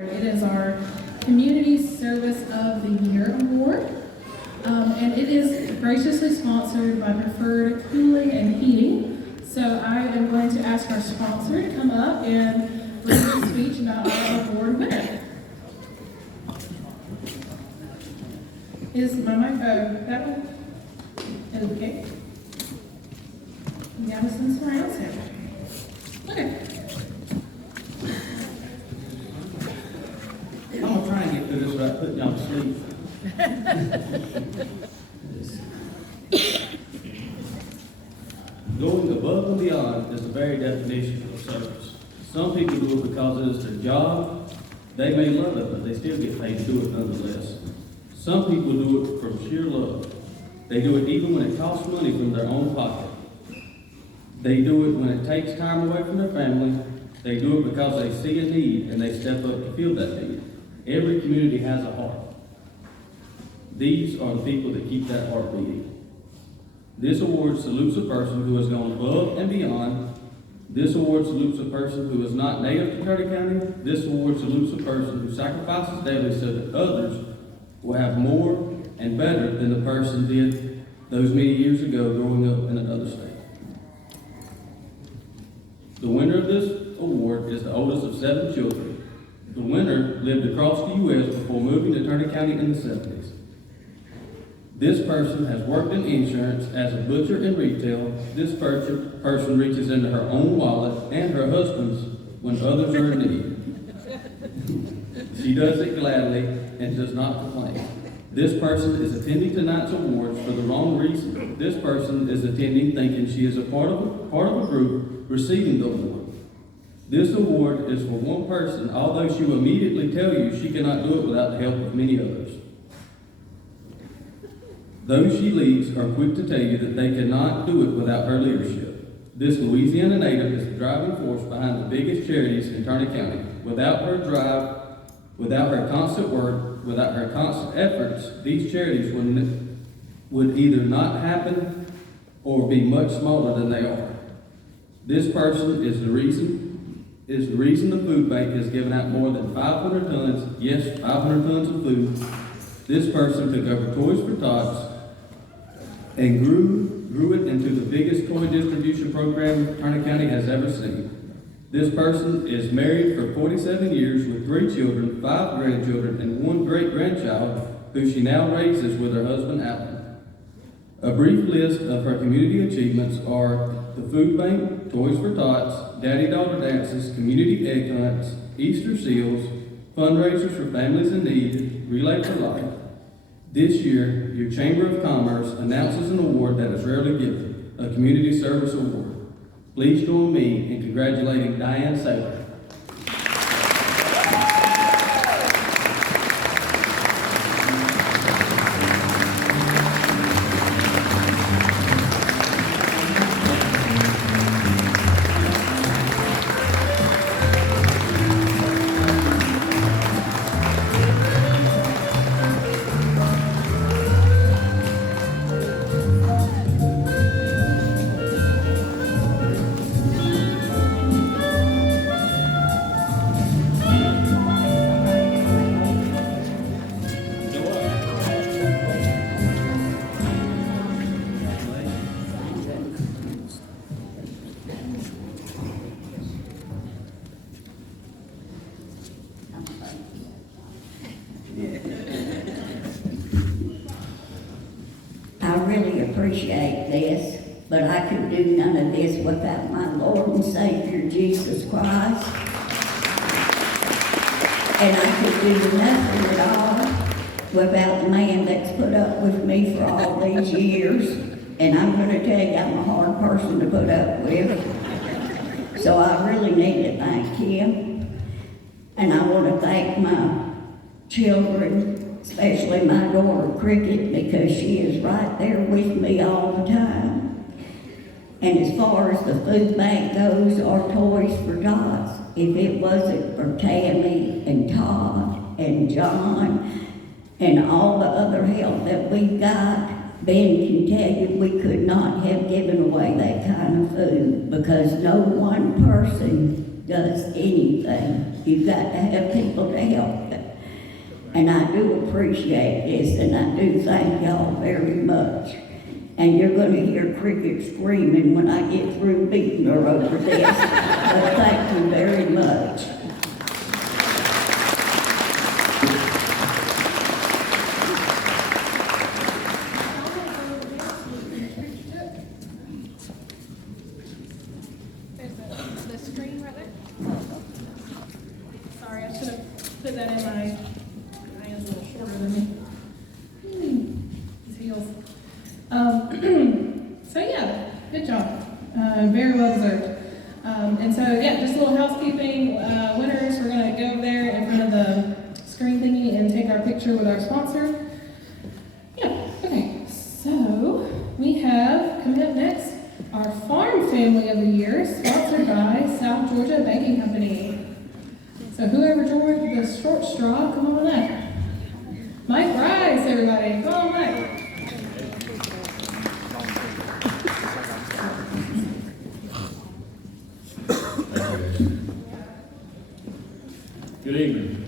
It is our Community Service of the Year Award, and it is graciously sponsored by Preferred Cooling and Heating. So I am going to ask our sponsor to come up and read a speech about our award winner. Is my mic, that one? Okay. You have us in surround sound. Okay. I'm gonna try and get through this without putting y'all to sleep. Going above and beyond is the very definition of service. Some people do it because it is their job. They may love it, but they still get paid to do it nonetheless. Some people do it from sheer love. They do it even when it costs money from their own pocket. They do it when it takes time away from their family. They do it because they see a need and they step up to fill that need. Every community has a heart. These are the people that keep that heart beating. This award salutes a person who has gone above and beyond. This award salutes a person who is not native to Curry County. This award salutes a person who sacrifices daily so that others will have more and better than the person did those many years ago growing up in another state. The winner of this award is the oldest of 7 children. The winner lived across the U.S. before moving to Turner County in the 70s. This person has worked in insurance as a butcher in retail. This person reaches into her own wallet and her husband's when others are in need. She does it gladly and does not complain. This person is attending tonight's awards for the wrong reason. This person is attending thinking she is a part of a group receiving the award. This award is for one person, although she will immediately tell you she cannot do it without the help of many others. Those she leads are quick to tell you that they cannot do it without her leadership. This Louisiana native is the driving force behind the biggest charities in Turner County. Without her drive, without her constant work, without her constant efforts, these charities would either not happen or be much smaller than they are. This person is the reason the food bank has given out more than 500 tons, yes, 500 tons of food. This person took over Toys for Tots and grew it into the biggest toy distribution program Turner County has ever seen. This person is married for 47 years with 3 children, 5 grandchildren, and 1 great-grandchild who she now raises with her husband, Alan. A brief list of her community achievements are the food bank, Toys for Tots, daddy-daughter dances, community egg hunts, Easter seals, fundraisers for families in need, Relay for Life. This year, your Chamber of Commerce announces an award that is rarely given, a Community Service Award. Please join me in congratulating Diane Saylor. I really appreciate this, but I could do none of this without my Lord and Savior, Jesus Christ. And I could do nothing at all without the man that's put up with me for all these years. And I'm going to tell you, I'm a hard person to put up with. So I really need to thank him. And I want to thank my children, especially my daughter Cricket, because she is right there with me all the time. And as far as the food bank goes, our Toys for Tots, if it wasn't for Tammy and Todd and John and all the other help that we've got, Ben can tell you we could not have given away that kind of food, because no one person does anything You've got to have people to help you. And I do appreciate this, and I do thank y'all very much. And you're going to hear crickets screaming when I get through beating her over this. But thank you very much. There's the screen right there. Sorry, I should have put that in my hand's a little shorter than me. His heels. So yeah, good job. Very well deserved. And so yeah, just a little housekeeping. Winners, we're gonna go there in front of the screen thingy and take our picture with our sponsor. Yeah, okay. So we have, coming up next, our Farm Family of the Year, sponsored by South Georgia Banking Company. So whoever drew the short straw, come on up. Mike Rice, everybody, come on, Mike. Good evening.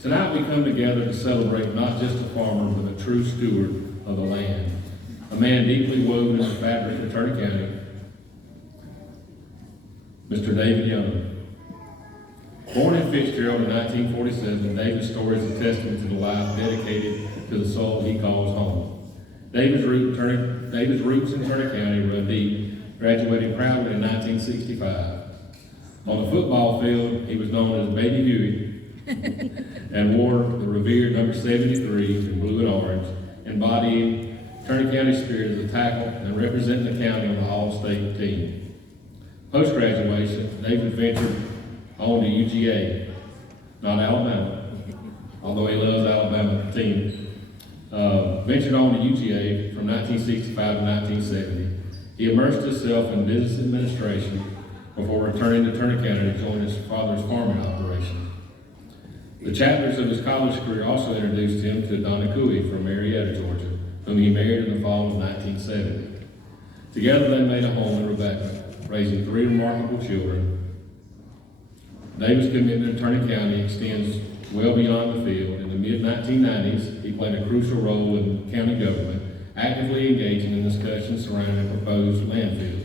Tonight we come together to celebrate not just a farmer, but a true steward of the land. A man deeply woven in the fabric of Turner County, Mr. David Young. Born in Fitzgerald in 1947, David's story is a testament to the life dedicated to the soul he calls home. David's roots in Turner County run deep, graduating proudly in 1965. On the football field, he was known as Baby Huey and wore the revered number 73 in blue and orange, embodying Turner County spirit as a tackle and representing the county on the All-State team. Post-graduation, David ventured on to UGA, not Alabama, although he loves Alabama team. Ventured on to UGA from 1965 to 1970. He immersed himself in business administration before returning to Turner County to join his father's farming operation. The chapters of his college career also introduced him to Donna Cooey from Marietta, Georgia, whom he married in the fall of 1970. Together they made a home in Rebecca, raising 3 remarkable children. David's commitment to Turner County extends well beyond the field. In the mid-1990s, he played a crucial role in county government, actively engaging in discussions surrounding a proposed landfill.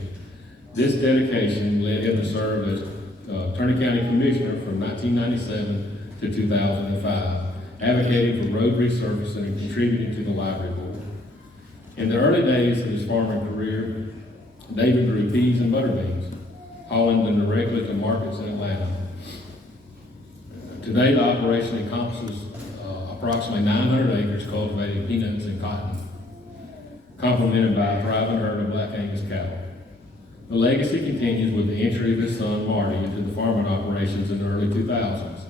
This dedication led him to serve as Turner County Commissioner from 1997 to 2005, advocating for road resurfacing and contributing to the library board. In the early days of his farming career, David grew peas and butter beans, hauling them directly to markets in Atlanta. Today, the operation encompasses approximately 900 acres cultivating peanuts and cotton, complemented by a thriving herd of Black Angus cattle. The legacy continues with the entry of his son Marty into the farming operations in the early 2000s.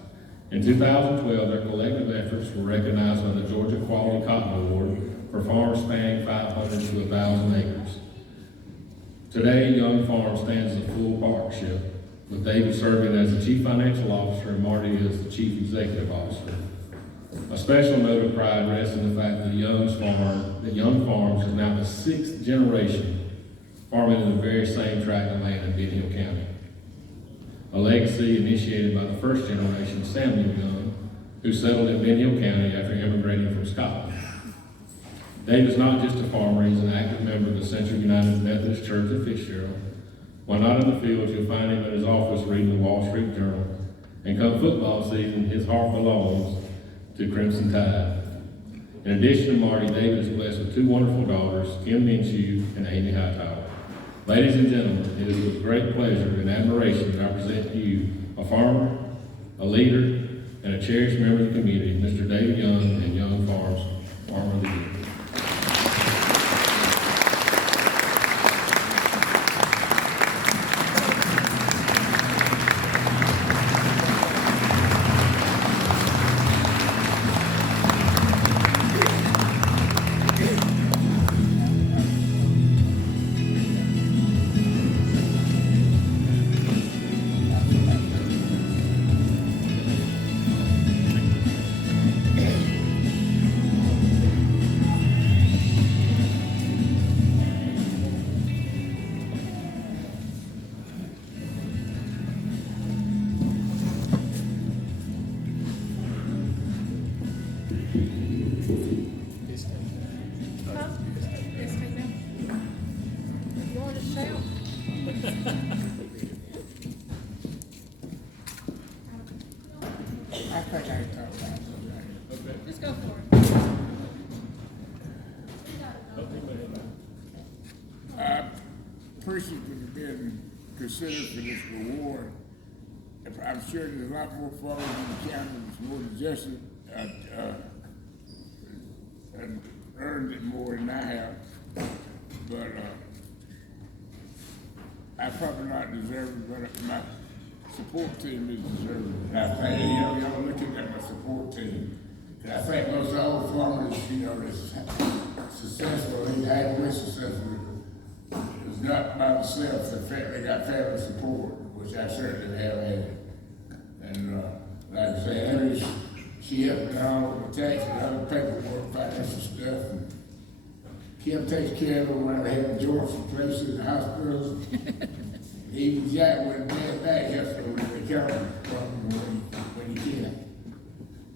In 2012, their collective efforts were recognized by the Georgia Quality Cotton Award for farms spanning 500 to 1,000 acres. Today, Young Farm stands as a full partnership, with David serving as the Chief Financial Officer and Marty as the Chief Executive Officer. A special note of pride rests in the fact that Young Farms is now the 6th generation farming in the very same tract of land in Benhill County. A legacy initiated by the first generation, Samuel Young, who settled in Benhill County after immigrating from Scotland. David's not just a farmer, he's an active member of the Central United Methodist Church of Fitzgerald. When not in the field, you'll find him in his office reading the Wall Street Journal. And come football season, his heart belongs to Crimson Tide. In addition to Marty, David is blessed with 2 wonderful daughters, Kim Minshew and Amy Hightower. Ladies and gentlemen, it is with great pleasure and admiration that I present to you a farmer, a leader, and a cherished member of the community, Mr. David Young and Young Farms Farmer of the Year. Just go for it. I appreciate you being considered for this reward. I'm sure there's a lot more fellows in the county that's more deserving, and earned it more than I have. But I probably not deserving, but my support team is deserving. And I think, y'all looking at my support team. And I think most all farmers, that's successful, they had been successful. It was not by themselves, they got family support, which I certainly have had. And like I say, Henry, she helped me out with the tax and other paperwork, financial stuff. And Kim takes care of her when I have joints and places in the hospitals. Even Jack went bad back yesterday with the county department when he can.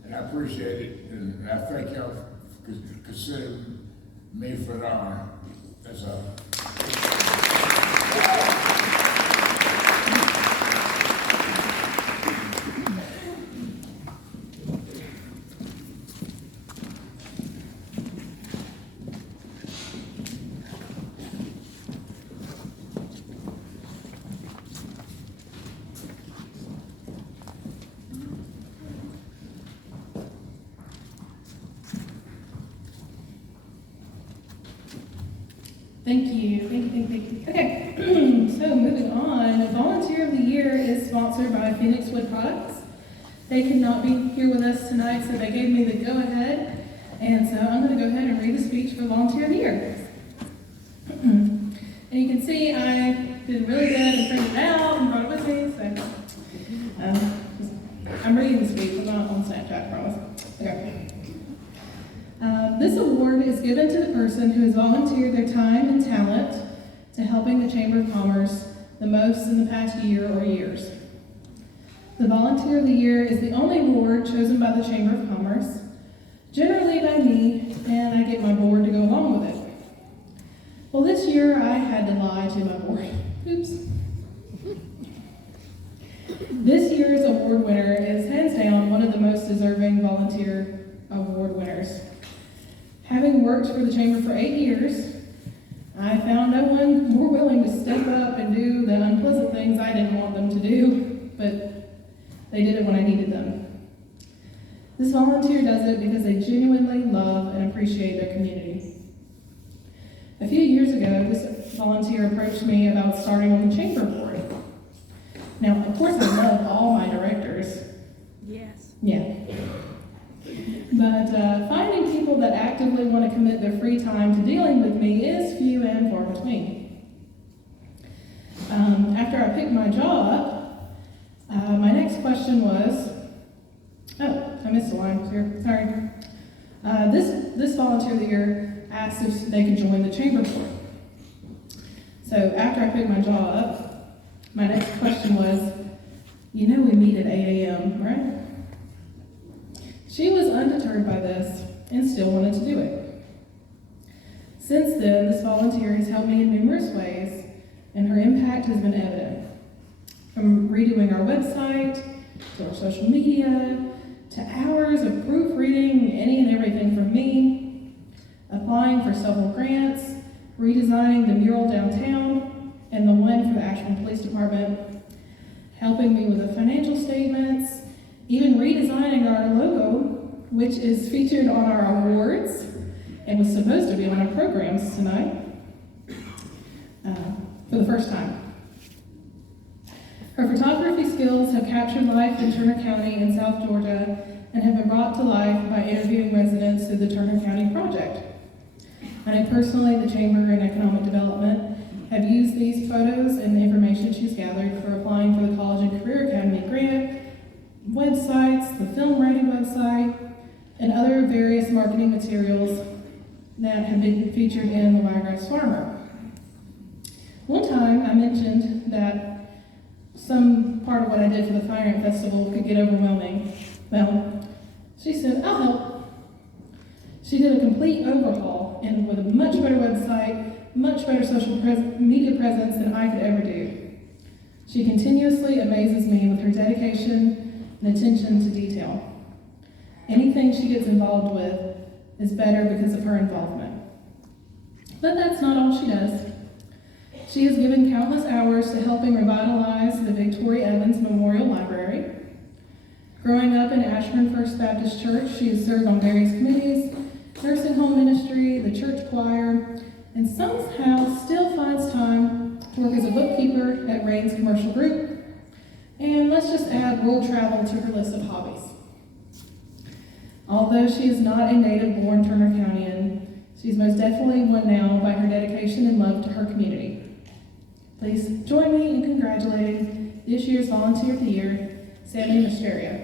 And I appreciate it, and I thank y'all for considering me for the honor. That's all. Thank you. Okay, so moving on. Volunteer of the Year is sponsored by Phoenix Wood Products. They could not be here with us tonight, so they gave me the go-ahead. And so I'm going to go ahead and read the speech for Volunteer of the Year. And you can see I did really good and printed it out and brought it with me. So I'm reading the speech. I'm not on Snapchat, I promise. Okay. This award is given to the person who has volunteered their time and talent to helping the Chamber of Commerce the most in the past year or years. The Volunteer of the Year is the only award chosen by the Chamber of Commerce, generally by me, and I get my board to go along with it. Well, this year I had to lie to my board. Oops. This year's award winner is hands down one of the most deserving volunteer award winners. Having worked for the Chamber for 8 years, I found no one more willing to step up and do the unpleasant things I didn't want them to do, but they did it when I needed them. This volunteer does it because they genuinely love and appreciate their community. A few years ago, this volunteer approached me about starting on the Chamber board. Now, of course, I love all my directors. Yes. Yeah. But finding people that actively want to commit their free time to dealing with me is few and far between. After I picked my job, my next question was, oh, I missed a line here, sorry. This volunteer of the year asked if they could join the Chamber board. So after I picked my job, my next question was, we meet at 8 a.m., right? She was undeterred by this and still wanted to do it. Since then, this volunteer has helped me in numerous ways, and her impact has been evident. From redoing our website, to our social media, to hours of proofreading any and everything from me, applying for several grants, redesigning the mural downtown, and the one for the Ashburn Police Department, helping me with the financial statements, even redesigning our logo, which is featured on our awards and was supposed to be on our programs tonight for the first time. Her photography skills have captured life in Turner County in South Georgia and have been brought to life by interviewing residents through the Turner County Project. I know personally the Chamber and Economic Development have used these photos and the information she's gathered for applying for the College and Career Academy grant, websites, the Film Ready website, and other various marketing materials that have been featured in the Wiregrass Farmer. One time I mentioned that some part of what I did for the Fire Ant Festival could get overwhelming. Well, she said, I'll help. She did a complete overhaul and with a much better website, much better media presence than I could ever do. She continuously amazes me with her dedication and attention to detail. Anything she gets involved with is better because of her involvement. But that's not all she does. She has given countless hours to helping revitalize the Victoria Evans Memorial Library. Growing up in Ashburn First Baptist Church, she has served on various committees, nursing home ministry, the church choir, and somehow still finds time to work as a bookkeeper at Rain's Commercial Group. And let's just add world travel to her list of hobbies. Although she is not a native-born Turner Countian, she's most definitely one now by her dedication and love to her community. Please join me in congratulating this year's Volunteer of the Year, Sammy Misterio.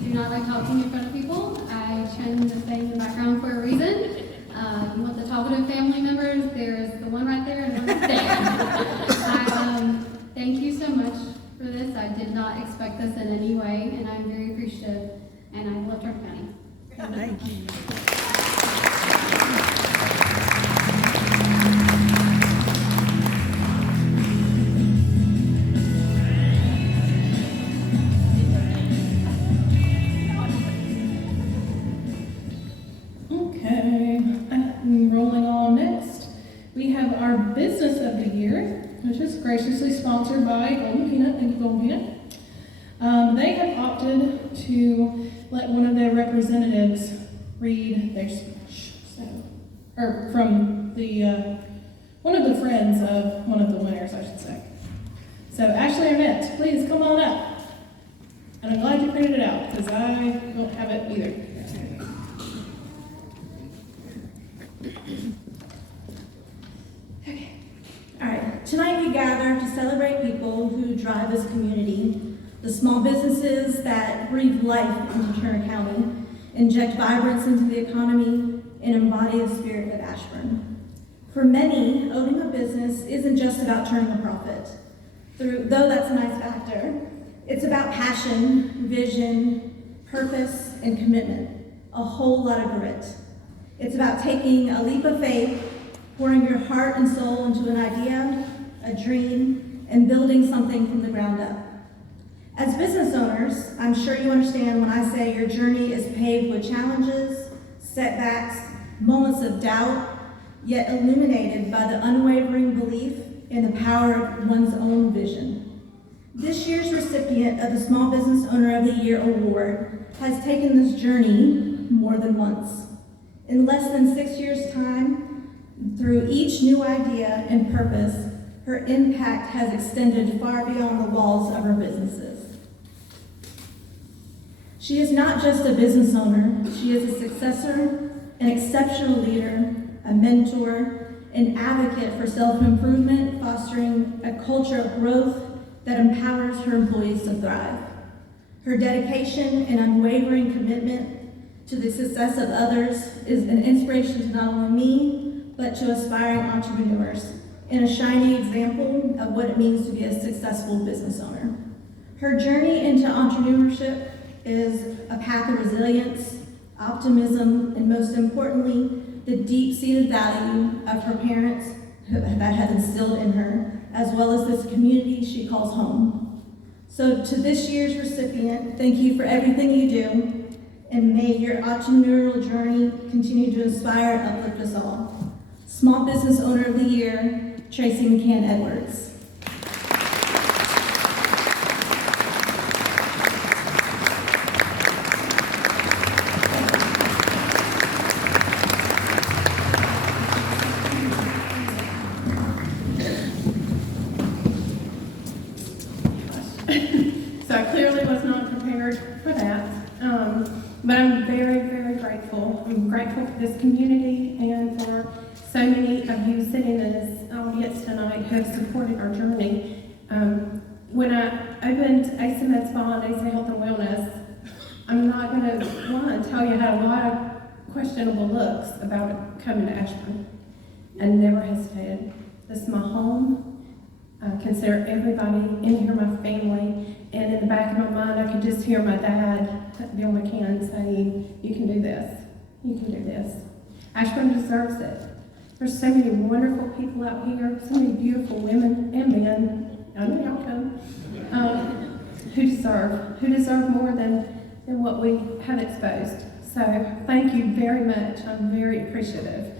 Do not like talking in front of people. I tend to stay in the background for a reason. You want the talkative family members, there's the one right there and one right there. Thank you so much for this. I did not expect this in any way, and I'm very appreciative, and I love Turner County. Thank you. Rolling on next, we have our Business of the Year, which is graciously sponsored by Golden Peanut. Thank you, Golden Peanut. They have opted to let one of their representatives read their speech, or from the one of the friends of one of the winners, I should say. So, Ashley Arnett, please come on up. And I'm glad you printed it out because I don't have it either. Okay. All right. Tonight we gather to celebrate people who drive this community, the small businesses that breathe life into Turner County, inject vibrance into the economy, and embody the spirit of Ashburn. For many, owning a business isn't just about turning a profit, though that's a nice factor. It's about passion, vision, purpose, and commitment, a whole lot of grit. It's about taking a leap of faith, pouring your heart and soul into an idea, a dream, and building something from the ground up. As business owners, I'm sure you understand when I say your journey is paved with challenges, setbacks, moments of doubt, yet illuminated by the unwavering belief in the power of one's own vision. This year's recipient of the Small Business Owner of the Year Award has taken this journey more than once. In less than 6 years' time, through each new idea and purpose, her impact has extended far beyond the walls of her businesses. She is not just a business owner, she is a successor, an exceptional leader, a mentor, an advocate for self-improvement, fostering a culture of growth that empowers her employees to thrive. Her dedication and unwavering commitment to the success of others is an inspiration to not only me, but to aspiring entrepreneurs, and a shining example of what it means to be a successful business owner. Her journey into entrepreneurship is a path of resilience, optimism, and most importantly, the deep-seated value of her parents that have instilled in her, as well as this community she calls home. So to this year's recipient, thank you for everything you do, and may your entrepreneurial journey continue to inspire and uplift us all. Small Business Owner of the Year, Tracy McCann Edwards. So I clearly was not prepared for that, but I'm very, very grateful. I'm grateful for this community and for so many of you sitting in this audience tonight who have supported our journey. When I opened ASA Med Spa and ASA Health and Wellness, I'm not gonna lie and tell you I had a lot of questionable looks about coming to Ashburn. I never hesitated. This is my home. I consider everybody in here my family, and in the back of my mind, I could just hear my dad, Bill McCann, saying, you can do this, you can do this. Ashburn deserves it. There's so many wonderful people out here, so many beautiful women and men, I know y'all come, who deserve more than what we have exposed. So thank you very much. I'm very appreciative.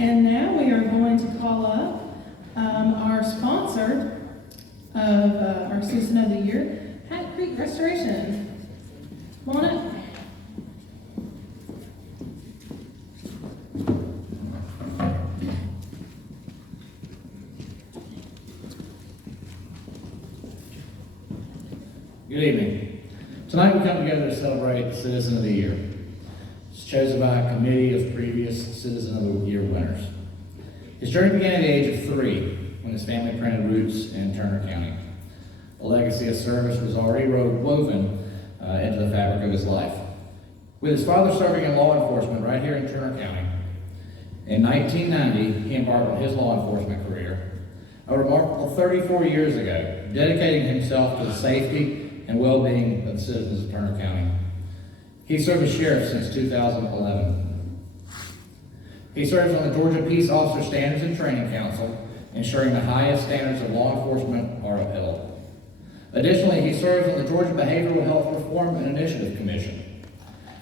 And now we are going to call up our sponsor of our Citizen of the Year, Hat Creek Restoration. Come on up. Good evening. Tonight we come together to celebrate Citizen of the Year. It's chosen by a committee of previous Citizen of the Year winners. His journey began at the age of 3 when his family planted roots in Turner County. A legacy of service was already woven into the fabric of his life. With his father serving in law enforcement right here in Turner County, in 1990 he embarked on his law enforcement career, a remarkable 34 years ago, dedicating himself to the safety and well-being of the citizens of Turner County. He served as sheriff since 2011. He serves on the Georgia Peace Officer Standards and Training Council, ensuring the highest standards of law enforcement are upheld. Additionally, he serves on the Georgia Behavioral Health Reform and Initiative Commission.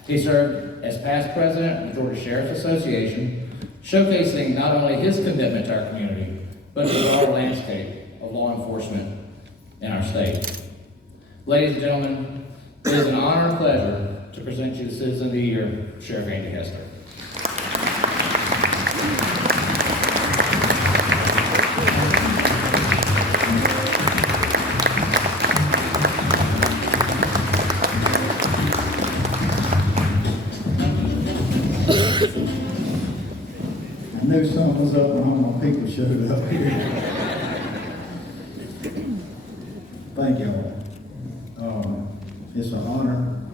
He served as past president of the Georgia Sheriff's Association, showcasing not only his commitment to our community, but the broader landscape of law enforcement in our state. Ladies and gentlemen, it is an honor and pleasure to present you the Citizen of the Year, Sheriff Andy Hester. I knew something was up when all my people showed up here. Thank y'all. It's an honor.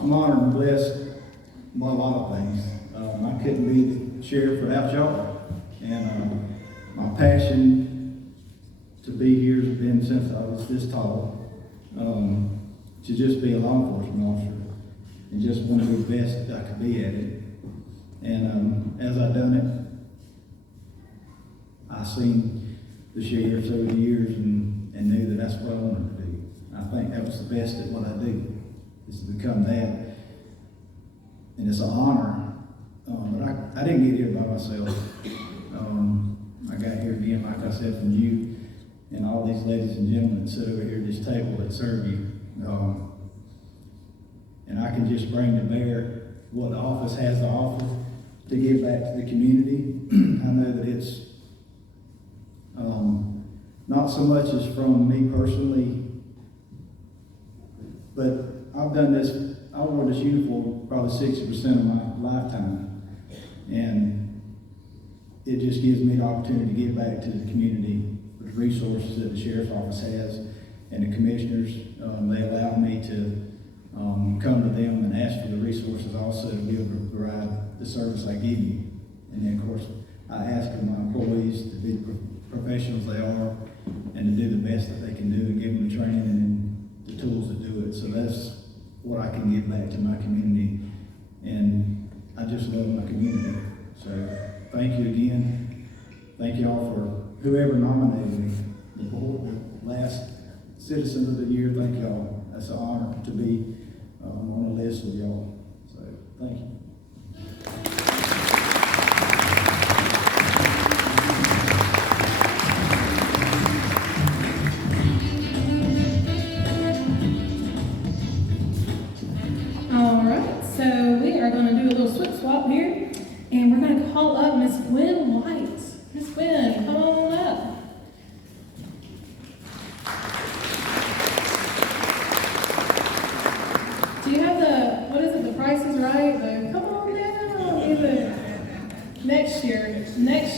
I'm honored and blessed by a lot of things. I couldn't be the sheriff without y'all. And my passion to be here has been since I was this tall. To just be a law enforcement officer and just want to be the best I could be at it. And as I've done it, I've seen the sheriffs over the years and knew that that's what I wanted to do. I think that was the best at what I do, is to become that. And it's an honor, but I didn't get here by myself. I got here again, like I said, from you and all these ladies and gentlemen that sit over here at this table that serve you. And I can just bring to bear what the office has to offer to give back to the community. I know that it's not so much as from me personally, but I've done this, I wore this uniform probably 60% of my lifetime. And it just gives me the opportunity to give back to the community with the resources that the sheriff's office has and the commissioners. They allow me to come to them and ask for the resources also to be able to provide the service I give you. And then, of course, I ask of my employees to be professionals they are and to do the best that they can do and give them the training and the tools to do it. So that's what I can give back to my community. And I just love my community. So thank you again. Thank you all for whoever nominated me. The board, the last Citizen of the Year, thank y'all. That's an honor to be on the list with y'all. So thank you. All Miss Gwen White. Miss Gwen, come on up. Do you have what is it, the Price is Right? Come on down. Next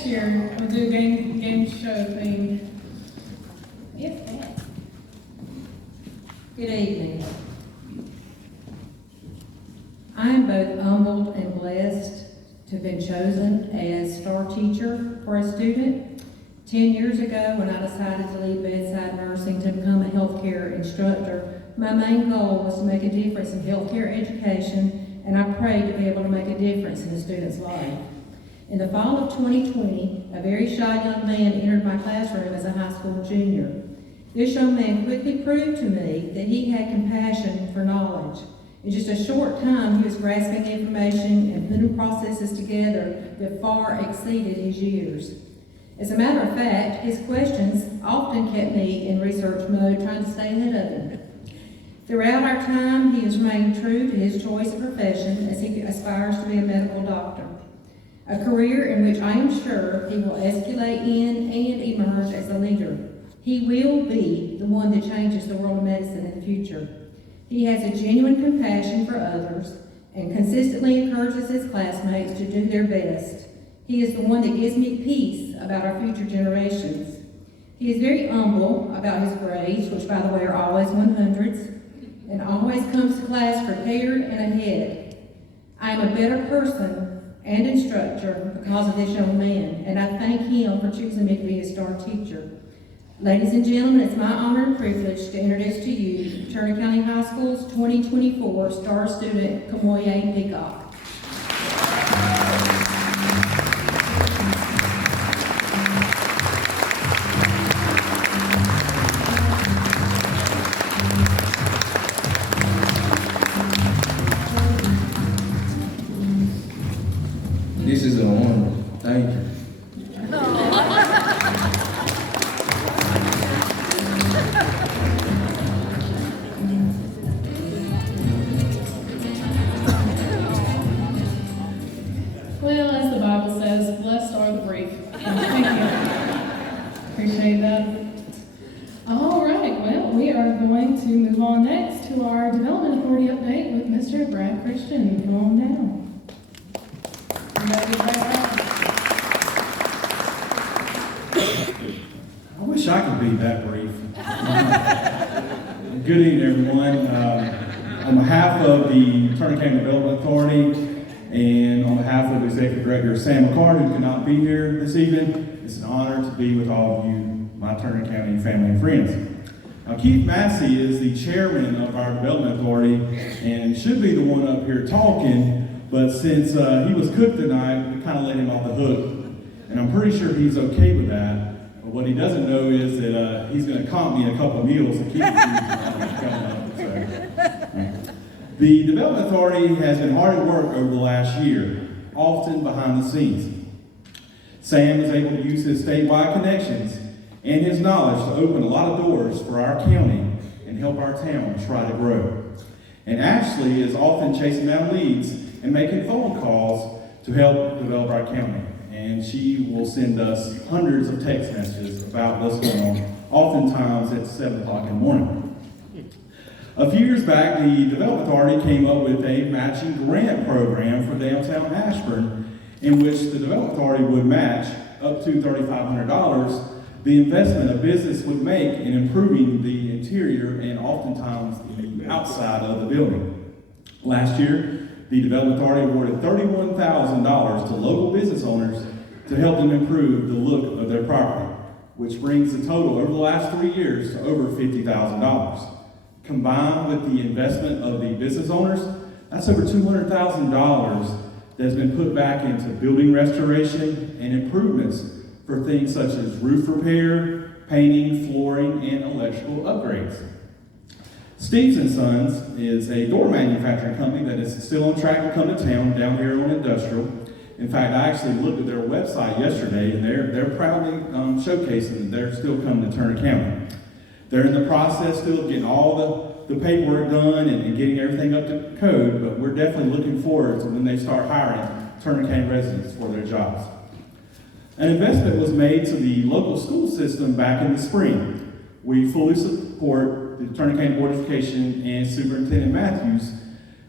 year, we'll do a game show thing. Yes, ma'am. Good evening. I am both humbled and blessed to have been chosen as star teacher for a student. 10 years ago, when I decided to leave bedside nursing to become a healthcare instructor, my main goal was to make a difference in healthcare education, and I prayed to be able to make a difference in a student's life. In the fall of 2020, a very shy young man entered my classroom as a high school junior. This young man quickly proved to me that he had compassion for knowledge. In just a short time, he was grasping information and putting processes together that far exceeded his years. As a matter of fact, his questions often kept me in research mode, trying to stay ahead of him. Throughout our time, he has remained true to his choice of profession as he aspires to be a medical doctor. A career in which I am sure he will escalate in and emerge as a leader. He will be the one that changes the world of medicine in the future. He has a genuine compassion for others and consistently encourages his classmates to do their best. He is the one that gives me peace about our future generations. He is very humble about his grades, which by the way are always 100s, and always comes to class prepared and ahead. I am a better person and instructor because of this young man, and I thank him for choosing me to be his star teacher. Ladies and gentlemen, it's my honor and privilege to introduce to you Turner County High School's 2024 star student, Kamoye Peacock. This is an honor. Thank you. Well, as the Bible says, blessed are the brave. Thank you. Appreciate that. All right, well, we are going to move on next to our Development Authority update with Mr. Brad Christian. Come on down. You gotta get back out. I wish I could be that brief. Good evening, everyone. On behalf of the Turner County Development Authority and on behalf of Executive Director Sam McCart, who could not be here this evening, it's an honor to be with all of you, my Turner County family and friends. Now, Keith Massey is the chairman of our Development Authority and should be the one up here talking, but since he was cooked tonight, we kind of let him off the hook. And I'm pretty sure he's okay with that. But what he doesn't know is that he's going to comp me a couple of meals to keep coming up. So. The Development Authority has been hard at work over the last year, often behind the scenes. Sam is able to use his statewide connections and his knowledge to open a lot of doors for our county and help our town try to grow. And Ashley is often chasing down leads and making phone calls to help develop our county. And she will send us hundreds of text messages about what's going on, oftentimes at 7 o'clock in the morning. A few years back, the Development Authority came up with a matching grant program for downtown Ashburn, in which the Development Authority would match up to $3,500 the investment a business would make in improving the interior and oftentimes the outside of the building. Last year, the Development Authority awarded $31,000 to local business owners to help them improve the look of their property, which brings the total over the last 3 years to over $50,000. Combined with the investment of the business owners, that's over $200,000 that's been put back into building restoration and improvements for things such as roof repair, painting, flooring, and electrical upgrades. Steves & Sons is a door manufacturing company that is still on track to come to town down here on Industrial. In fact, I actually looked at their website yesterday, and they're proudly showcasing that they're still coming to Turner County. They're in the process still of getting all the paperwork done and getting everything up to code, but we're definitely looking forward to when they start hiring Turner County residents for their jobs. An investment was made to the local school system back in the spring. We fully support the Turner County Board of Education and Superintendent Matthews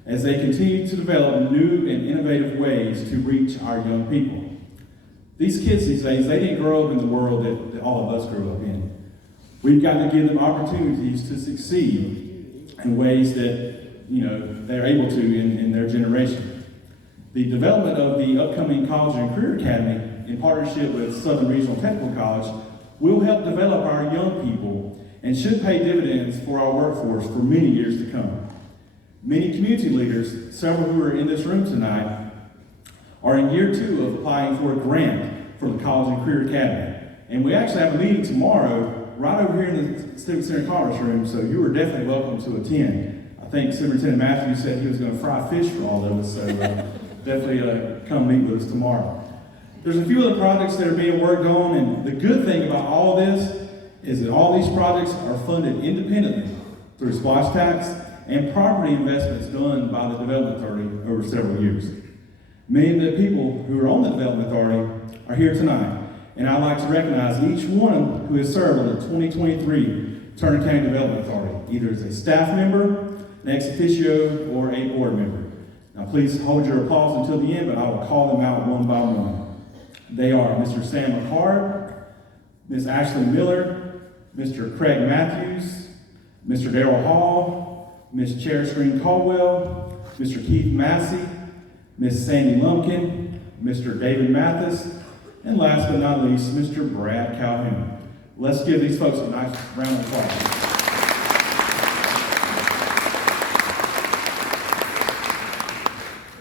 as they continue to develop new and innovative ways to reach our young people. These kids these days, they didn't grow up in the world that all of us grew up in. We've got to give them opportunities to succeed in ways that, they're able to in their generation. The development of the upcoming College and Career Academy in partnership with Southern Regional Technical College will help develop our young people and should pay dividends for our workforce for many years to come. Many community leaders, several who are in this room tonight, are in year 2 of applying for a grant for the College and Career Academy. And we actually have a meeting tomorrow right over here in the Civic Center Conference Room, so you are definitely welcome to attend. I think Superintendent Matthews said he was going to fry fish for all of us, so definitely come meet with us tomorrow. There's a few other projects that are being worked on, and the good thing about all this is that all these projects are funded independently through splash tax and property investments done by the Development Authority over several years. Many of the people who are on the Development Authority are here tonight, and I'd like to recognize each one who has served on the 2023 Turner County Development Authority, either as a staff member, an ex officio, or a board member. Now please hold your applause until the end, but I will call them out one by one. They are Mr. Sam McCard, Ms. Ashley Miller, Mr. Craig Matthews, Mr. Darrell Hall, Ms. Chair Screen Caldwell, Mr. Keith Massey, Ms. Sandy Lumpkin, Mr. David Mathis, and last but not least, Mr. Brad Calhoun. Let's give these folks a nice round of applause.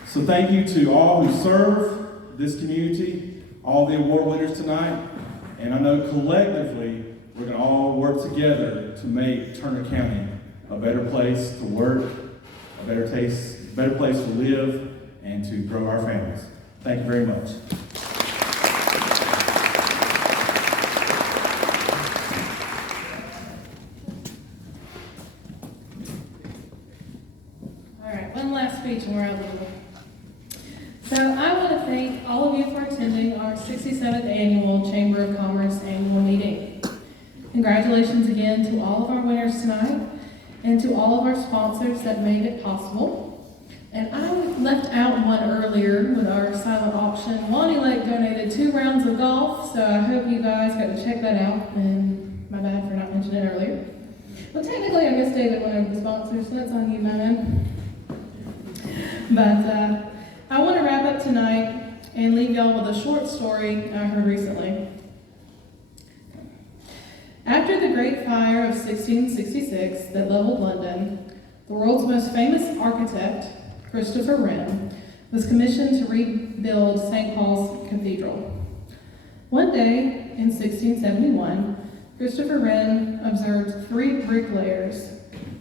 So thank you to all who serve this community, all the award winners tonight, and I know collectively we're going to all work together to make Turner County a better place to work, a better place to live, and to grow our families. Thank you very much. All right, one last speech and we're out of the way. So I want to thank all of you for attending our 67th Annual Chamber of Commerce Annual Meeting. Congratulations again to all of our winners tonight and to all of our sponsors that made it possible. And I left out one earlier with our silent auction. Lonnie Lake donated 2 rounds of golf, so I hope you guys got to check that out, and my bad for not mentioning it earlier. Well, technically I missed David, one of the sponsors, so that's on you, my man. But I want to wrap up tonight and leave y'all with a short story I heard recently. After the Great Fire of 1666 that leveled London, the world's most famous architect, Christopher Wren, was commissioned to rebuild St. Paul's Cathedral. One day in 1671, Christopher Wren observed 3 bricklayers,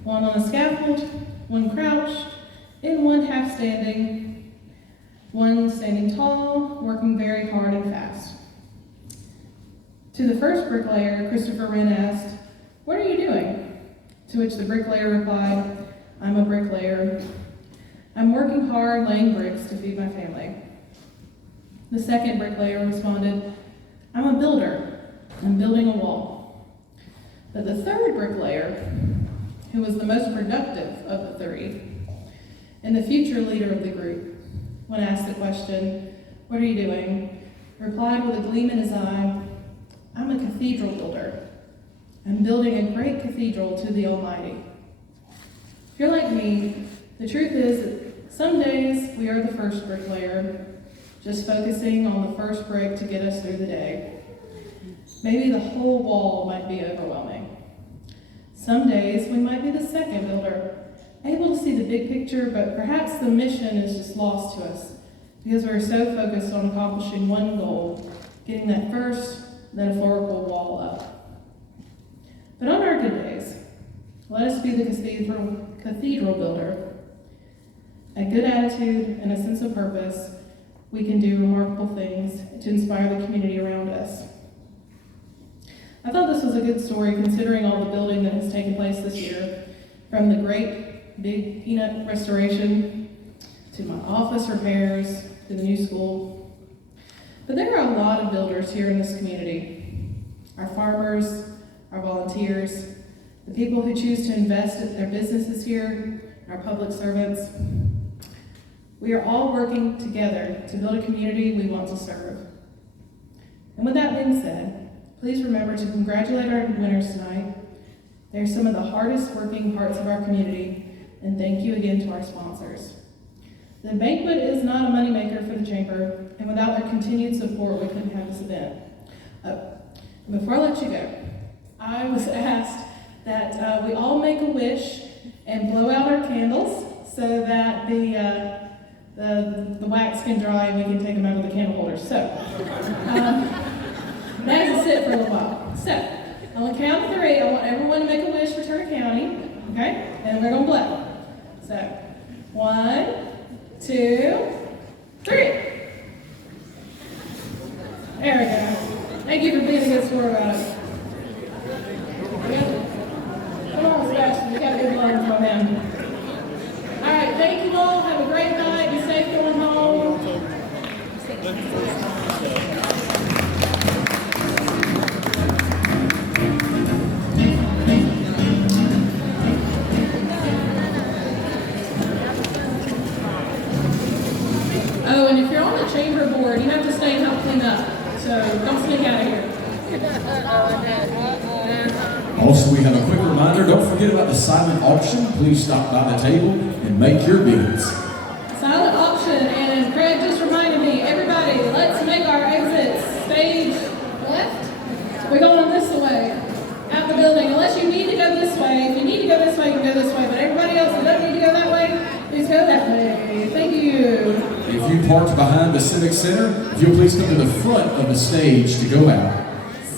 one on a scaffold, one crouched, and one half standing, one standing tall, working very hard and fast. To the first bricklayer, Christopher Wren asked, "What are you doing?" To which the bricklayer replied, "I'm a bricklayer. I'm working hard laying bricks to feed my family." The second bricklayer responded, "I'm a builder. I'm building a wall." But the third bricklayer, who was the most productive of the 3, and the future leader of the group, when asked the question, "What are you doing?" replied with a gleam in his eye, "I'm a cathedral builder. I'm building a great cathedral to the Almighty." If you're like me, the truth is that some days we are the first bricklayer, just focusing on the first brick to get us through the day. Maybe the whole wall might be overwhelming. Some days we might be the second builder, able to see the big picture, but perhaps the mission is just lost to us because we're so focused on accomplishing one goal, getting that first metaphorical wall up. But on our good days, let us be the cathedral builder. A good attitude and a sense of purpose, we can do remarkable things to inspire the community around us. I thought this was a good story considering all the building that has taken place this year, from the great big peanut restoration to my office repairs to the new school. But there are a lot of builders here in this community. Our farmers, our volunteers, the people who choose to invest in their businesses here, our public servants. We are all working together to build a community we want to serve. And with that being said, please remember to congratulate our winners tonight. They're some of the hardest working parts of our community, and thank you again to our sponsors. The Banquet is not a moneymaker for the Chamber, and without their continued support, we couldn't have this event. Before I let you go, I was asked that we all make a wish and blow out our candles so that the wax can dry and we can take them out of the candle holders. So, that is sit for a little while. So, on the count of 3, I want everyone to make a wish for Turner County, okay? And we're gonna blow. So, 1, 2, 3. There we go. Thank you for being a good sport about it. Come on, Sebastian, you got a good one for them. All right, thank you all. Have a great night. Be safe going home. Oh, and if you're on the chamber board, you have to stay and help clean up. So don't sneak out of here. Also, we have a quick reminder, don't forget about the silent auction. Please stop by the table and make your bids. Silent auction, and Craig just reminded me, everybody, let's make our exits stage left. We're going this way, out the building, unless you need to go this way. If you need to go this way, you can go this way, but everybody else who doesn't need to go that way, please go that way. Thank you. If you parked behind the Civic Center, if you'll please come to the front of the stage to go out.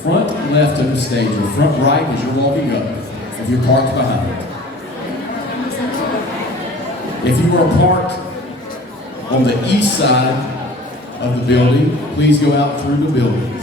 Front left of the stage, or front right as you're walking up, if you're parked behind. If you are parked on the east side of the building, please go out through the building.